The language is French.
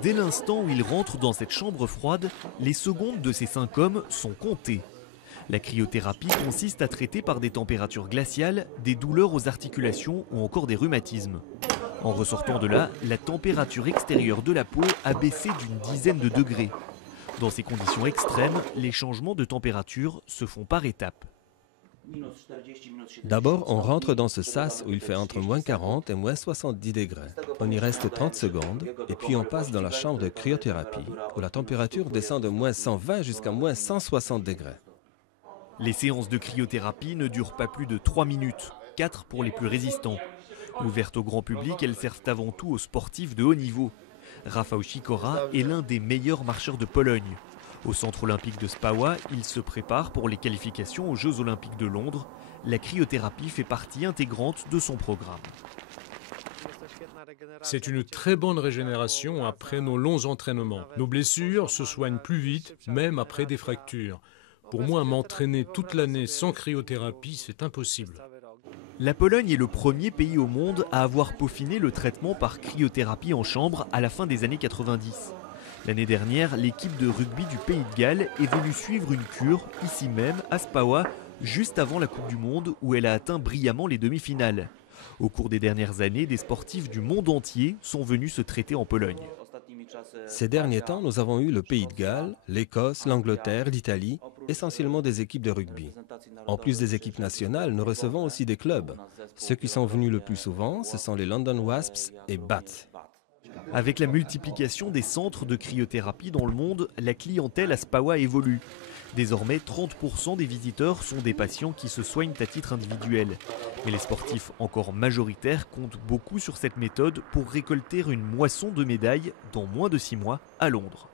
Dès l'instant où il rentre dans cette chambre froide, les secondes de ces 5 hommes sont comptées. La cryothérapie consiste à traiter par des températures glaciales des douleurs aux articulations ou encore des rhumatismes. En ressortant de là, la température extérieure de la peau a baissé d'une dizaine de degrés. Dans ces conditions extrêmes, les changements de température se font par étapes. D'abord, on rentre dans ce sas où il fait entre moins 40 et moins 70 degrés. On y reste 30 secondes et puis on passe dans la chambre de cryothérapie où la température descend de moins 120 jusqu'à moins 160 degrés. Les séances de cryothérapie ne durent pas plus de 3 minutes, 4 pour les plus résistants. Ouvertes au grand public, elles servent avant tout aux sportifs de haut niveau. Rafał Sikora est l'un des meilleurs marcheurs de Pologne. Au centre olympique de Spawa, il se prépare pour les qualifications aux Jeux olympiques de Londres. La cryothérapie fait partie intégrante de son programme. C'est une très bonne régénération après nos longs entraînements. Nos blessures se soignent plus vite, même après des fractures. Pour moi, m'entraîner toute l'année sans cryothérapie, c'est impossible. La Pologne est le premier pays au monde à avoir peaufiné le traitement par cryothérapie en chambre à la fin des années 90. L'année dernière, l'équipe de rugby du Pays de Galles est venue suivre une cure, ici même, à Spawa, juste avant la Coupe du Monde, où elle a atteint brillamment les demi-finales. Au cours des dernières années, des sportifs du monde entier sont venus se traiter en Pologne. Ces derniers temps, nous avons eu le Pays de Galles, l'Écosse, l'Angleterre, l'Italie, essentiellement des équipes de rugby. En plus des équipes nationales, nous recevons aussi des clubs. Ceux qui sont venus le plus souvent, ce sont les London Wasps et Bath. Avec la multiplication des centres de cryothérapie dans le monde, la clientèle à Spawa évolue. Désormais, 30% des visiteurs sont des patients qui se soignent à titre individuel. Mais les sportifs encore majoritaires comptent beaucoup sur cette méthode pour récolter une moisson de médailles dans moins de 6 mois à Londres.